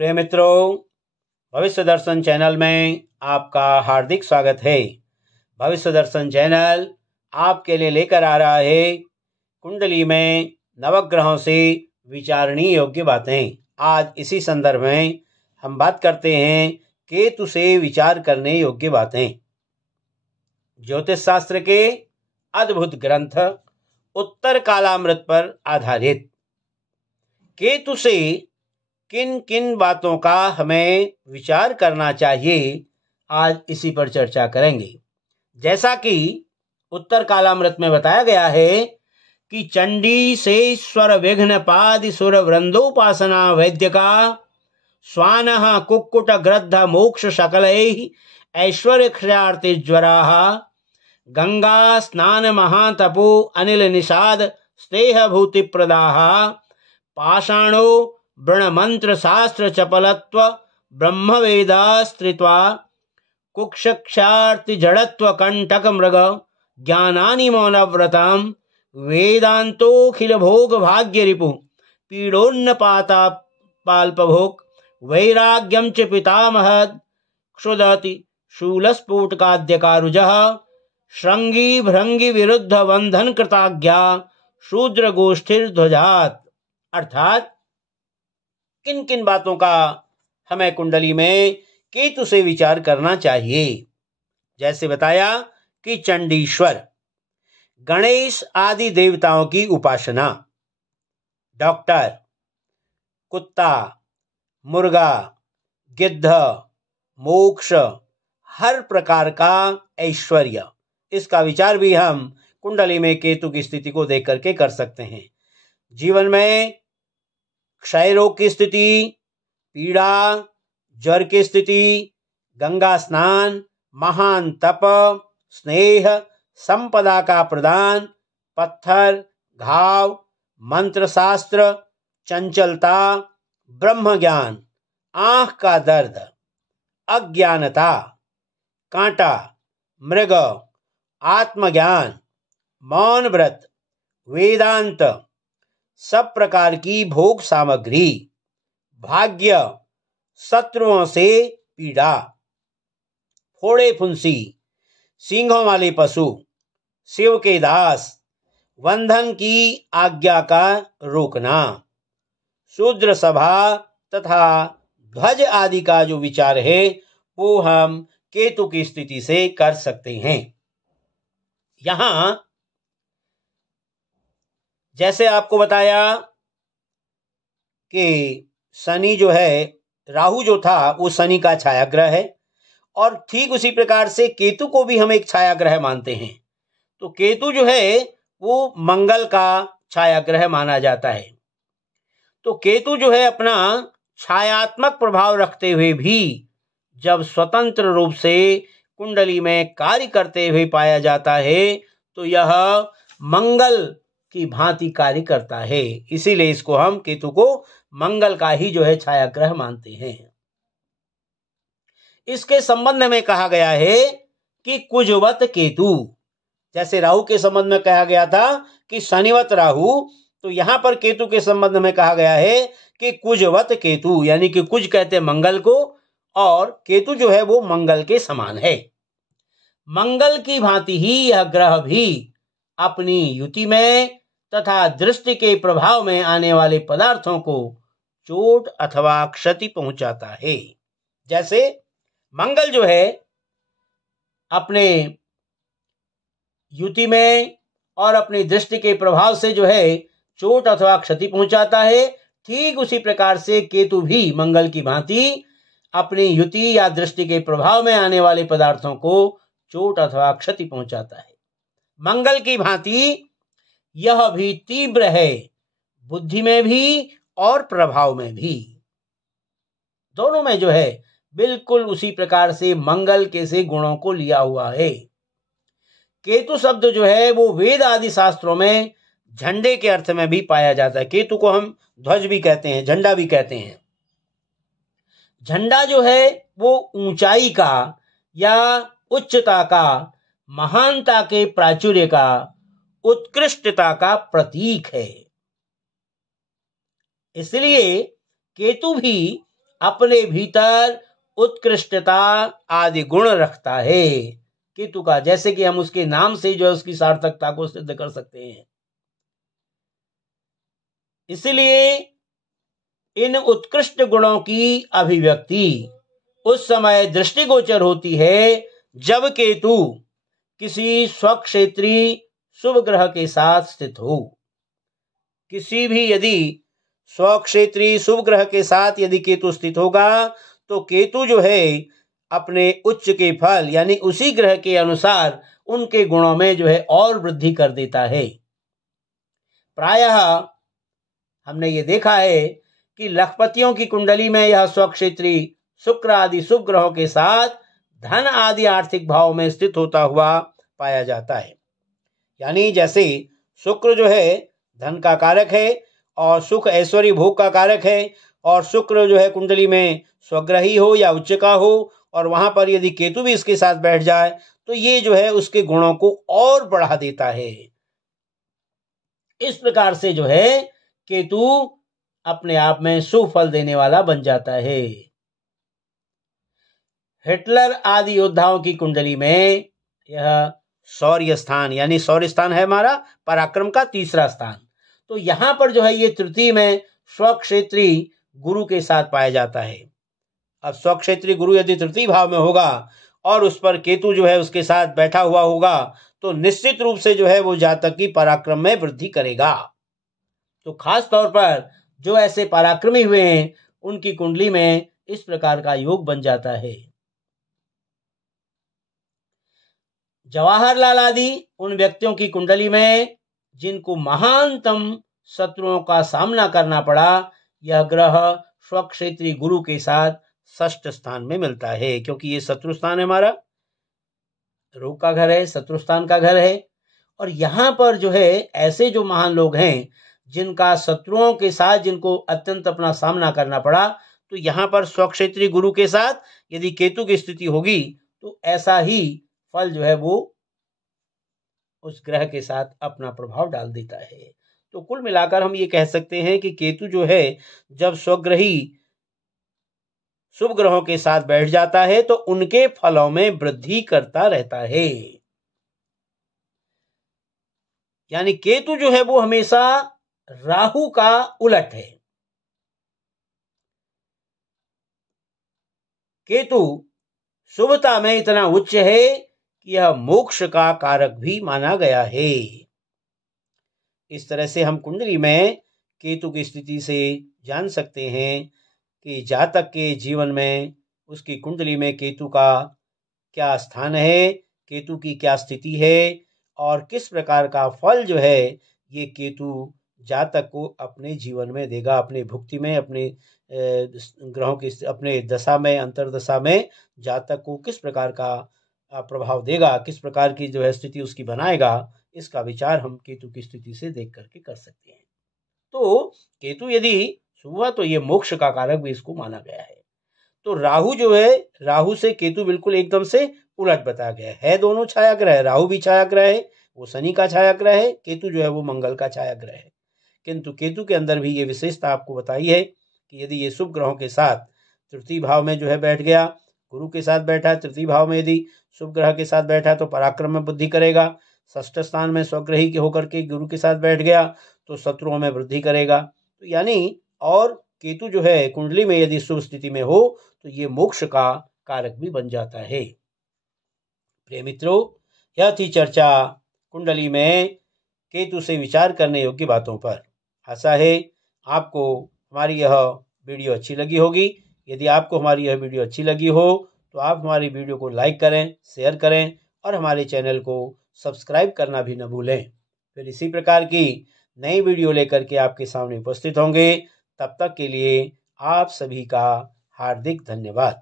प्रिय मित्रों, भविष्य दर्शन चैनल में आपका हार्दिक स्वागत है। भविष्य दर्शन चैनल आपके लिए लेकर आ रहा है कुंडली में नवग्रहों से विचारणीय योग्य बातें। आज इसी संदर्भ में हम बात करते हैं केतु से विचार करने योग्य बातें। ज्योतिष शास्त्र के अद्भुत ग्रंथ उत्तर कालामृत पर आधारित केतु से किन किन बातों का हमें विचार करना चाहिए, आज इसी पर चर्चा करेंगे। जैसा कि उत्तर कालामृत में बताया गया है कि चंडी से स्वर विघ्न पादि सुर वृंदोपासना वैद्य का स्वानः कुक्कुट ग्रद्ध मोक्ष सकलैः ऐश्वर्य क्षयार्ति ज्वराः गंगा स्नान महातपो अनिल निषाद स्नेह भूति प्रदाः पाषाणो वृण मंत्र शास्त्र चपलत्व ब्रह्म वेदास्त्रित्वा कुक्षार्ति जड़त्व कंटक मृग ज्ञानानि मौनव्रतम वेदांतोखिल भोग भाग्य रिपु पीडोन्न पाता पाल्पभोग वैराग्यम च पितामहद क्षुदति शूलस्फुटकाद्यकारुजः श्रृंगी भृंगी विरुद्ध बंधन कृताज्ञा शूद्र गोष्ठीर्ध्वजात। अर्थात किन किन बातों का हमें कुंडली में केतु से विचार करना चाहिए। जैसे बताया कि चंडीश्वर गणेश आदि देवताओं की उपासना, डॉक्टर, कुत्ता, मुर्गा, गिद्ध, मोक्ष, हर प्रकार का ऐश्वर्य, इसका विचार भी हम कुंडली में केतु की स्थिति को देख करके कर सकते हैं। जीवन में क्षय रोग की स्थिति, पीड़ा, ज्वर की स्थिति, गंगा स्नान, महान तप, स्नेह, संपदा का प्रदान, पत्थर, घाव, मंत्र शास्त्र, चंचलता, ब्रह्म ज्ञान, आंख का दर्द, अज्ञानता, कांटा, मृग, आत्मज्ञान, मौन व्रत, वेदांत, सब प्रकार की भोग सामग्री, भाग्य, शत्रुओं से पीड़ा, फोड़े फुंसी, सींगों वाले पशु, शिव के दास, बंधन की आज्ञा का रोकना, शूद्र सभा तथा ध्वज आदि का जो विचार है वो हम केतु की स्थिति से कर सकते हैं। यहां जैसे आपको बताया कि शनि जो है, राहु जो था वो शनि का छायाग्रह है, और ठीक उसी प्रकार से केतु को भी हम एक छायाग्रह मानते हैं। तो केतु जो है वो मंगल का छायाग्रह माना जाता है। तो केतु जो है अपना छायात्मक प्रभाव रखते हुए भी जब स्वतंत्र रूप से कुंडली में कार्य करते हुए पाया जाता है तो यह मंगल की भांति कार्य करता है। इसीलिए इसको हम केतु को मंगल का ही जो है छायाग्रह मानते हैं। इसके संबंध में कहा गया है कि कुजवत केतु, जैसे राहु के संबंध में कहा गया था कि शनिवत राहु, तो यहां पर केतु के संबंध में कहा गया है कि कुजवत केतु, यानी कि कुज कहते हैं मंगल को, और केतु जो है वो मंगल के समान है। मंगल की भांति ही यह ग्रह भी अपनी युति में तथा दृष्टि के प्रभाव में आने वाले पदार्थों को चोट अथवा क्षति पहुंचाता है। जैसे मंगल जो है अपने युति में और अपनी दृष्टि के प्रभाव से जो है चोट अथवा क्षति पहुंचाता है, ठीक उसी प्रकार से केतु भी मंगल की भांति अपनी युति या दृष्टि के प्रभाव में आने वाले पदार्थों को चोट अथवा क्षति पहुंचाता है। मंगल की भांति यह भी तीव्र है, बुद्धि में भी और प्रभाव में भी, दोनों में जो है बिल्कुल उसी प्रकार से मंगल के से गुणों को लिया हुआ है। केतु शब्द जो है वो वेद आदि शास्त्रों में झंडे के अर्थ में भी पाया जाता है। केतु को हम ध्वज भी कहते हैं, झंडा भी कहते हैं। झंडा जो है वो ऊंचाई का या उच्चता का, महानता के प्राचुर्य का, उत्कृष्टता का प्रतीक है। इसलिए केतु भी अपने भीतर उत्कृष्टता आदि गुण रखता है केतु का, जैसे कि हम उसके नाम से जो है उसकी सार्थकता को सिद्ध कर सकते हैं। इसलिए इन उत्कृष्ट गुणों की अभिव्यक्ति उस समय दृष्टिगोचर होती है जब केतु किसी स्वक्षेत्री शुभ ग्रह के साथ स्थित हो। किसी भी यदि स्वक्षेत्री शुभ ग्रह के साथ यदि केतु स्थित होगा तो केतु जो है अपने उच्च के फल यानी उसी ग्रह के अनुसार उनके गुणों में जो है और वृद्धि कर देता है। प्रायः हमने ये देखा है कि लखपतियों की कुंडली में यह स्वक्षेत्री शुक्र आदि शुभ ग्रहों के साथ धन आदि आर्थिक भाव में स्थित होता हुआ पाया जाता है। यानी जैसे शुक्र जो है धन का कारक है और सुख ऐश्वर्य भोग का कारक है, और शुक्र जो है कुंडली में स्वग्रही हो या उच्च का हो और वहां पर यदि केतु भी इसके साथ बैठ जाए तो ये जो है उसके गुणों को और बढ़ा देता है। इस प्रकार से जो है केतु अपने आप में शुभ फल देने वाला बन जाता है। हिटलर आदि योद्धाओं की कुंडली में यह शौर्य स्थान यानी शौर्य स्थान है हमारा पराक्रम का तीसरा स्थान, तो यहां पर जो है ये तृतीय में स्वक्षेत्री गुरु के साथ पाया जाता है। अब स्वक्षेत्री गुरु यदि तृतीय भाव में होगा और उस पर केतु जो है उसके साथ बैठा हुआ होगा तो निश्चित रूप से जो है वो जातक की पराक्रम में वृद्धि करेगा। तो खास तौर पर जो ऐसे पराक्रमी हुए हैं उनकी कुंडली में इस प्रकार का योग बन जाता है। जवाहरलाल आदि उन व्यक्तियों की कुंडली में जिनको महानतम शत्रुओं का सामना करना पड़ा, यह ग्रह स्वक्षेत्री गुरु के साथ षष्ठ स्थान में मिलता है, क्योंकि ये शत्रु स्थान है हमारा, रोग का घर है, शत्रु स्थान का घर है। और यहाँ पर जो है ऐसे जो महान लोग हैं जिनका शत्रुओं के साथ जिनको अत्यंत अपना सामना करना पड़ा, तो यहाँ पर स्वक्षेत्री गुरु के साथ यदि केतु की स्थिति होगी तो ऐसा ही फल जो है वो उस ग्रह के साथ अपना प्रभाव डाल देता है। तो कुल मिलाकर हम ये कह सकते हैं कि केतु जो है जब स्वग्रही शुभ ग्रहों के साथ बैठ जाता है तो उनके फलों में वृद्धि करता रहता है। यानी केतु जो है वो हमेशा राहु का उलट है। केतु शुभता में इतना उच्च है कि यह मोक्ष का कारक भी माना गया है। इस तरह से हम कुंडली में केतु की स्थिति से जान सकते हैं कि जातक के जीवन में उसकी कुंडली में केतु का क्या स्थान है, केतु की क्या स्थिति है और किस प्रकार का फल जो है ये केतु जातक को अपने जीवन में देगा, अपने भुक्ति में, अपने ग्रहों की अपने दशा में, अंतर्दशा में जातक को किस प्रकार का प्रभाव देगा, किस प्रकार की जो है स्थिति उसकी बनाएगा, इसका विचार हम केतु की स्थिति से देख करके कर सकते हैं। तो केतु यदि शुभ हुआ तो ये मोक्ष का कारक भी इसको माना गया है। तो राहु जो है, राहु से केतु बिल्कुल एकदम से उलट बताया गया है। दोनों छाया ग्रह, राहु भी छाया ग्रह है, वो शनि का छाया ग्रह है, केतु जो है वो मंगल का छाया ग्रह है। किंतु केतु के अंदर भी ये विशेषता आपको बताई है कि यदि ये शुभ ग्रहों के साथ तृतीय भाव में जो है बैठ गया, गुरु के साथ बैठा, तृतीय भाव में यदि शुभ ग्रह के साथ बैठा तो पराक्रम में वृद्धि करेगा, षष्ठ स्थान में स्वग्रही के होकर के गुरु के साथ बैठ गया तो शत्रुओं में वृद्धि करेगा। तो यानी और केतु जो है कुंडली में यदि शुभ स्थिति में हो तो ये मोक्ष का कारक भी बन जाता है। प्रिय मित्रों, यह थी चर्चा कुंडली में केतु से विचार करने योग्य बातों पर। आशा है आपको हमारी यह वीडियो अच्छी लगी होगी। यदि आपको हमारी यह वीडियो अच्छी लगी हो तो आप हमारी वीडियो को लाइक करें, शेयर करें और हमारे चैनल को सब्सक्राइब करना भी न भूलें। फिर इसी प्रकार की नई वीडियो लेकर के आपके सामने उपस्थित होंगे। तब तक के लिए आप सभी का हार्दिक धन्यवाद।